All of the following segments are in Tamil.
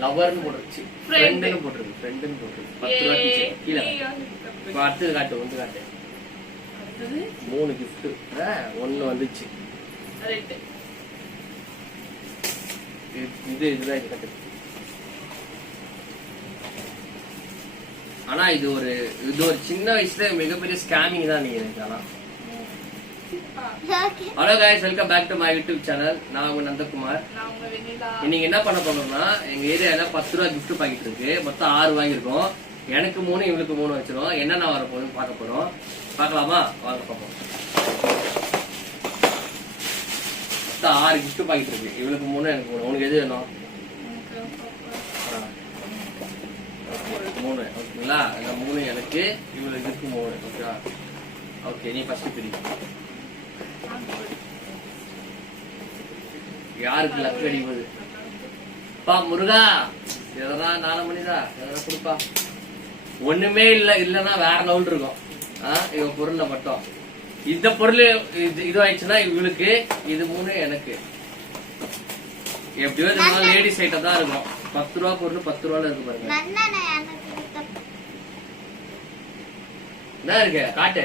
லவர்னு போட்டுருச்சு, ஃப்ரெண்டுன்னு போட்டுருக்கு, ஃப்ரெண்டுன்னு போட்டுருக்கு. 10 ரூபா டீச்சர் கீழே. இப்போ அடுத்தது காட்டு, வந்து காட்டு. 3 gift. 1 வந்துச்சு. இதுதான் இது கட்டு. ஆனா இது ஒரு சின்ன வயசுல மிகப்பெரிய ஸ்கேமிங் தான் நீங்க ஆனா. Hello guys, welcome back to my YouTube channel. நான் உங்க நந்தகுமார். இன்னைக்கு என்ன பண்ண போறோம்னா, எங்க ஏரியால 10 ரூபா கிஃப்ட் பாக்கெட் இருக்கு. மொத்தம் 6 வாங்கிருக்கோம். எனக்கு 3, இவங்களுக்கு 3 வச்சிரும். என்னென்ன வர போகுதுன்னு பார்க்க போறோம். பார்க்கலாமா? வாங்க பார்ப்போம். மொத்தம் 6 கிஃப்ட் பாக்கெட் இருக்கு. இவளுக்கு 3, எனக்கு 3. உனக்கு எது வேணும்? 3. ஓகேங்களா? இந்த 3 எனக்கு, இவளுக்கு 3. ஓகேவா? ஓகே, நீ ஃபர்ஸ்ட் பிரி. யாருக்கு லக் அடிப்பது? பா முருகா, எதனா 4 மணிதா, எதனா கொடுப்பா. ஒண்ணுமே இல்லன்னா வேற லெவல் இருக்கும். இவ பொருள்ல மட்டும் இந்த பொருள் இது ஆயிடுச்சுன்னா இவளுக்கு, இது 3 எனக்கு. எப்படியோ லேடிஸ் ஐட்டம் தான் இருக்கும். 10 ரூபா பொருள் 10 ரூபால இருக்கு பாருங்க. என்ன இருக்கு காட்டு.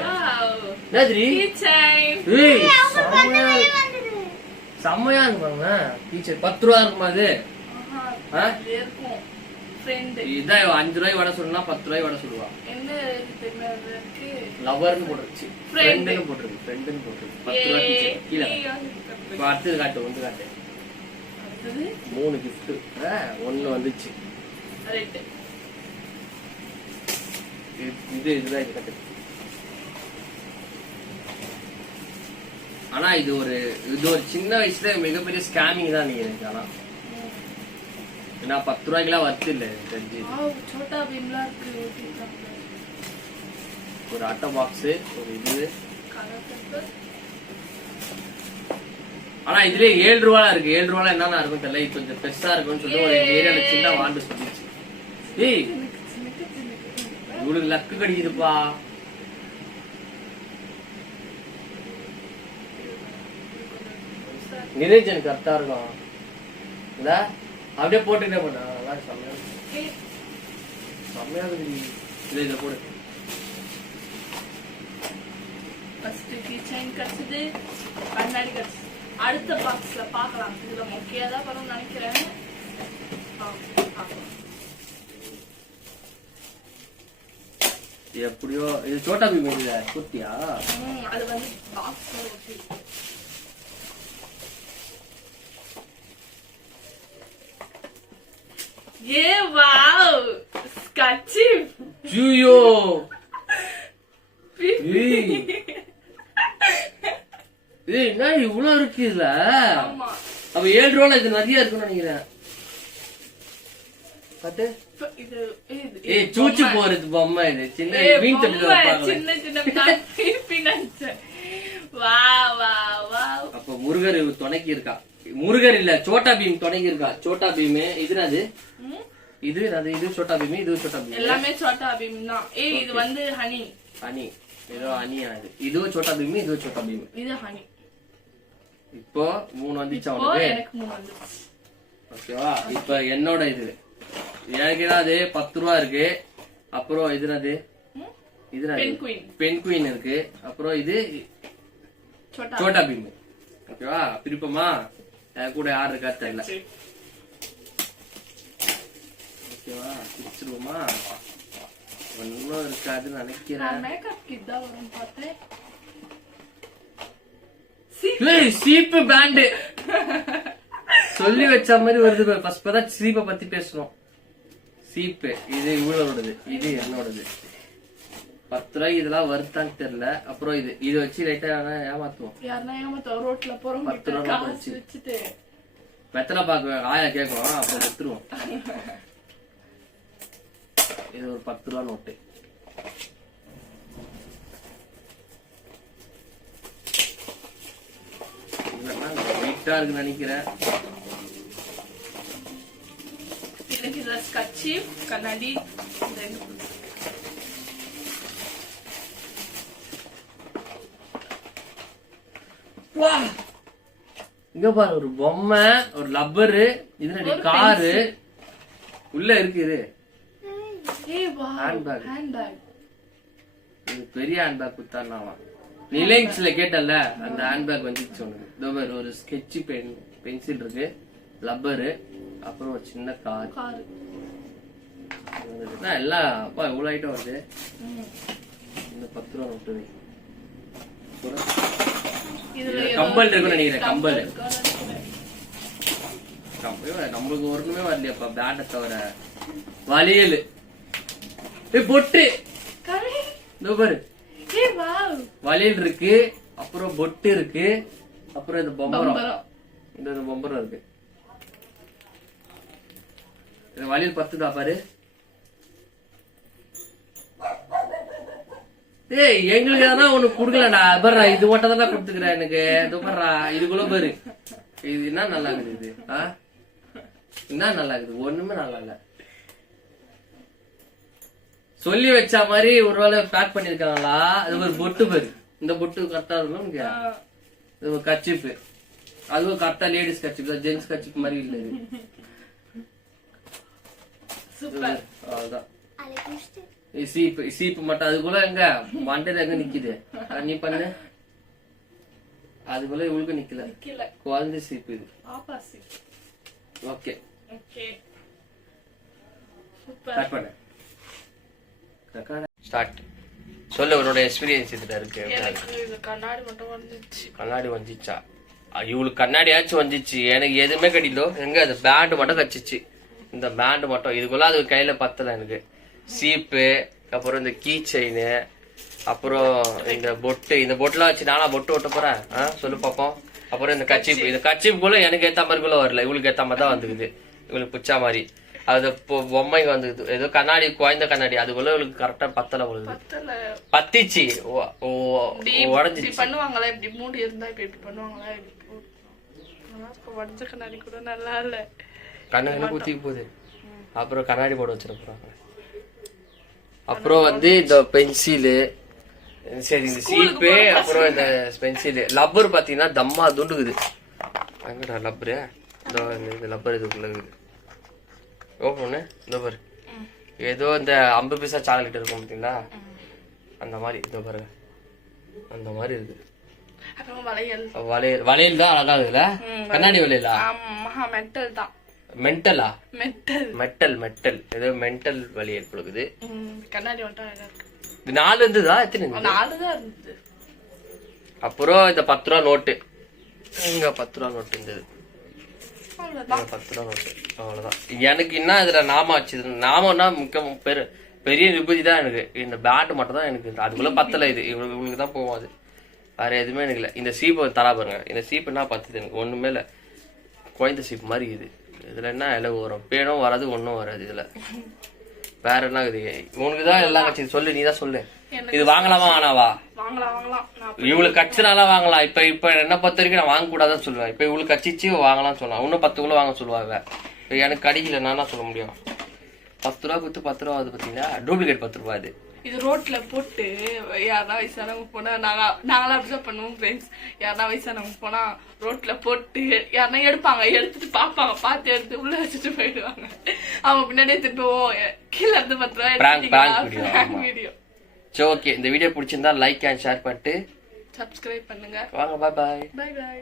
செம்மையா இருக்கு பாருங்க. டீச்சர் 10 ரூபா இருக்குமா அது? இதான் 5 ரூபாய் வடை சொல்லணும்னா 10 ரூபாய் வடை சொல்லுவா. லவர்னு போட்டுருச்சு, ஃப்ரெண்டுன்னு போட்டுருக்கு, ஃப்ரெண்டுன்னு போட்டுருக்கு. 10 ரூபா டீச்சர் கீழே. இப்போ அடுத்தது காட்டு, வந்து காட்டு. 3 gift. 1 வந்துச்சு. இதுதான் இது கட்டு. ஆனா இது ஒரு சின்ன வயசுல மிகப்பெரிய ஸ்கேமிங் தான் நீங்க ஆனா. ஏன்னா 10 ரூபாய்க்குலாம் வர்த்து இல்ல தெரிஞ்சு. ஒரு அட்டை பாக்ஸ், ஒரு இது. ஆனா இதுல 7 ரூபாய் இருக்கு. 7 ரூபாய் என்னன்னா இருக்கும் தெரியல. இது கொஞ்சம் பெருசா இருக்கும்னு சொல்லிட்டு ஒரு ஏரியால சின்ன வாண்டு சொல்லிச்சு. ஏய், இவளுக்கு லக்கு கிடைக்குதுப்பா. நிரஞ்சன் கரெக்டா இருக்கும் இல்ல? அப்படியே போட்டுட்டே பண்ண செம்மையா இருக்கு. இத போடு. அடுத்த பாக்ஸ்ல பாக்கலாம். இதுல முக்கியதான் வரும் நினைக்கிறேன். எப்படியோ இது சோட்டா பீம் இல்ல குர்த்தியா? அது வந்து பாக்ஸ்ல ஒட்டி. ஏ வாவ், ஸ்கட்சிப். ஜூயோ. ஏய், என்ன இவ்வளவு இருக்கு இதுல? ஆமா. அப்ப 7 ரூபாய்ல இது நிறைய இருக்குன்னு நினைக்கிறேன். பாத்து. ஏய், சூச்சு போறது பொம்மை இது. சின்ன மீன் தட்டுல வைப்பாங்க. சின்ன வா வா வா. அப்ப முருகர் துணைக்கு இருக்கா. முருகர் இல்ல, சோட்டா பீம் துணைக்கு இருக்கா. சோட்டா பீம் இதுனது. இது சோட்டா பீம், இது சோட்டா பீம். எல்லாமே சோட்டா பீம் தான். ஏய், இது வந்து ஹனி. ஹனி ஏதோ ஹனியா இது. இதுவும் சோட்டா பீம், இதுவும் சோட்டா பீம். இது ஹனி. இப்போ 3 வந்துச்சு அவனுக்கு. எனக்கு 3 வந்துச்சு. ஓகேவா? இப்ப என்னோட இது எனக்கு என்னது 10 ரூபா இருக்கு. அப்புறம் இதுனது பென் குயின் இருக்கு. அப்புறம் இது சோட்டா பீம். ஓகேவா? பிரிப்போமா? கூட யார் இருக்கா தெரியல. ஓகேவா? பிரிச்சிருவோமா? ஒன்னும் இருக்காதுன்னு நினைக்கிறேன். சீப்பு பேண்ட் சொல்லி வச்ச மாதிரி வருது. ஃபர்ஸ்ட் சீப்பை பத்தி பேசணும். சீப்பு இது இவளோடது, இது என்னோடது. 10 ரூபாய் இதெல்லாம் வருத்தான்னு தெரியல. அப்புறம் இது வச்சு லைட்டா ஏமாத்துவோம். ரோட்ல போறோம். 10 ரூபா வச்சுட்டு வெத்தலை பாக்க ஆயா கேட்கும். அப்புறம் எடுத்துருவோம். இது ஒரு 10 ரூபா நோட்டு. வீட்டா இருக்கு நினைக்கிறேன். கண்ணாடி. இங்க பாரு, ஒரு பொம்மை, ஒரு லப்பரு, இது காரு, உள்ள இருக்கு இது ஏய் வா Handbag. ஹேண்ட்பேக். இது பெரிய ஹேண்ட்பேக் குத்தானாவா ரிலையன்ஸ்ல கேட்டல அந்த ஹேண்ட்பேக் வந்துச்சு உனக்கு இதோ பாரு, ஒரு ஸ்கெட்ச் பென்சில் இருக்கு, ரப்பரு, அப்புறம் ஒரு சின்ன கார் கார். எல்லாம் அப்பா இவ்வளவு ஐட்டம் வருது. இந்த 10 ரூபா நோட்டு வை. இதுல கம்பல் இருக்குன்னு நினைக்கிறேன். கம்பல் இருக்கான்னு நினைக்கிறேன். நம்மளுக்கு ஒண்ணுமே வரலையாப்பா பேண்ட தவிர. வளையல், பொட்டு, கரை. இதோ பாரு ஏய் வாவ். வளையல் இருக்கு, அப்புறம் பொட்டு இருக்கு, அப்புறம் இந்த பொம்பரம், பம்பரம். இந்த பொம்பரம் இருக்கு. இந்த வளையல் 10 தான் பாரு. ஏய் எங்களுக்கு எதனா ஒண்ணு குடுக்கலடா. பாருடா இது மட்டும் தான் கொடுத்துக்கிறேன் எனக்கு. இது பாருடா இதுக்குள்ள பாரு. இது என்ன நல்லா இருக்குது இது? என்ன நல்லா இருக்குது? ஒண்ணுமே நல்லா இல்ல. சொல்லி வச்ச மாதிரி ஒருவேளை பேக் பண்ணிருக்காங்களா? அது ஒரு பொட்டு பாரு. இந்த பொட்டு கரெக்டா இருக்கும். இது ஒரு கச்சிப்பு, அதுவும் கரெக்டா லேடிஸ் கச்சிப்பு தான், ஜென்ஸ் கச்சிப்பு மாதிரி இல்ல இது. சூப்பர். அவ்வளவுதான். சீப்பு சீப்பு மட்டும் அதுக்குள்ள எங்க மண்டையில எங்க நிக்குது? நீ பண்ணு. அதுக்குள்ள இவளுக்கு நிக்கல. நிக்கல. குழந்தை சீப்பு இது. Opposite. Okay okay. Super. Start பண்ணு. ஸ்டார்ட். சொல்லு உன்னோட எக்ஸ்பீரியன்ஸ் இதுல இருக்கு. எனக்கு இது கண்ணாடி மட்டும் வந்துச்சு. கண்ணாடி வந்துச்சா? இவளுக்கு கண்ணாடியாச்சும் வந்துச்சு, எனக்கு எதுவுமே கிடைக்கல. எங்க அது பேண்ட் மட்டும் கச்சிச்சு. இந்த பேண்ட் மட்டும் இதுக்குள்ள அது கையில பத்தல எனக்கு. சீப்பு, அப்புறம் இந்த கீ செயின், அப்புறம் இந்த பொட்டு. இந்த பொட்டுலாம் வச்சு நானா பொட்டு ஓட்ட போறேன்? சொல்லு பாப்போம். அப்புறம் இந்த கச்சிப்பு, இந்த கச்சிப்புக்குள்ள எனக்கு ஏத்த மாதிரி கூட வரல, இவளுக்கு ஏத்த மாதிரி தான் வந்துக்குது. இவளுக்கு பிடிச்சா மாதிரி அது பொம்மைங்க வந்துக்குது. ஏதோ கண்ணாடி, குழந்த கண்ணாடி, அதுக்குள்ள இவளுக்கு கரெக்டா பத்தல. பத்திச்சு, உடஞ்சிச்சு. பண்ணுவாங்களா இப்படி மூடி இருந்தா இப்ப இப்படி பண்ணுவாங்களா? உடஞ்ச கண்ணாடி கூட நல்லா இல்ல. கண்ணு குத்திக்கு போகுது. அப்புறம் கண்ணாடி போட வச்சிருப்பாங்க. அப்புறம் வந்து இந்த பென்சிலு, சரி இந்த சீப்பு, அப்புறம் இந்த பென்சிலு. லப்பர் பாத்தீங்கன்னா தம்மா துண்டுக்குது. எங்கடா லப்பரு? இந்த லப்பர் இதுக்குள்ள இருக்குது. ஓப்பன் இந்த பாரு. ஏதோ இந்த 50 பைசா சாக்லேட் இருக்கும் பாத்தீங்களா, அந்த மாதிரி. இதோ பாருங்க, அந்த மாதிரி இருக்கு. வளையல் வளையல் தான் அழகா இருக்குல்ல? கண்ணாடி வளையலா? மெட்டல் தான். மென்டலா? மெட்டல் மெட்டல் மெட்டல் ஏதோ மென்டல் வளையல் கொடுக்குது. கண்ணாடி மட்டும் இருக்கு. இது 4 இருந்ததா? எத்தனை? 4 தான் இருந்தது. அப்புறம் இந்த 10 ரூபா நோட்டு. இங்க 10 ரூபா நோட்டு இருந்தது. 10 ரூபா நோட்டு. அவ்வளவுதான். எனக்கு என்ன இதுல நாம வச்சது? நாமன்னா முக்கியம் பெரிய நிபுதி தான் எனக்கு. இந்த பேண்ட் மட்டும் தான் எனக்கு. அதுக்குள்ள பத்தல. இது இவங்களுக்கு தான் போகும். அது வேற எதுவுமே எனக்கு இல்ல. இந்த சீப்பு தரா பாருங்க. இந்த சீப்பு என்ன பத்துது எனக்கு? ஒண்ணுமே இல்ல. குழந்தை சீப்பு மாதிரி இது. இதுல என்ன இலை வரும்? பேனும் வராது, ஒன்னும் வராது. இதுல வேற என்ன இது? உனக்குதான் எல்லாம் கட்சி. சொல்லு, நீதான் சொல்லு. இது வாங்கலாமா வேணாவா? இவளுக்கு கட்சினாலாம் வாங்கலாம். இப்ப என்ன பொறுத்த வரைக்கும் நான் வாங்க கூடாதுன்னு சொல்லுவேன். இப்ப இவளுக்கு கட்சிச்சு வாங்கலாம்னு சொன்னா, இன்னும் 10 கிலோ வாங்க சொல்லுவாங்க. எனக்கு கடிக்கல, நான் சொல்ல முடியும். 10 ரூபா கொடுத்து 10 ரூபா அது பாத்தீங்களா? டூப்ளிகேட் 10 ரூபா இது. இது ரோட்ல போட்டு யாரா வயசானவங்க போனா நாங்களாம் அப்படிதான் பண்ணுவோம் ஃப்ரெண்ட்ஸ். யாரா வயசானவங்க போனா ரோட்ல போட்டு யாருன்னா எடுப்பாங்க, எடுத்துட்டு பாப்பாங்க, பார்த்து எடுத்து உள்ள வச்சுட்டு போயிடுவாங்க. அவங்க பின்னாடியே திருப்பவும் கீழே இருந்து 10 ரூபாய் வீடியோ. சரி, ஓகே. இந்த வீடியோ பிடிச்சிருந்தா லைக் அண்ட் ஷேர் பண்ணிட்டு சப்ஸ்கிரைப் பண்ணுங்க. வாங்க. பாய் பாய். பாய் பாய்.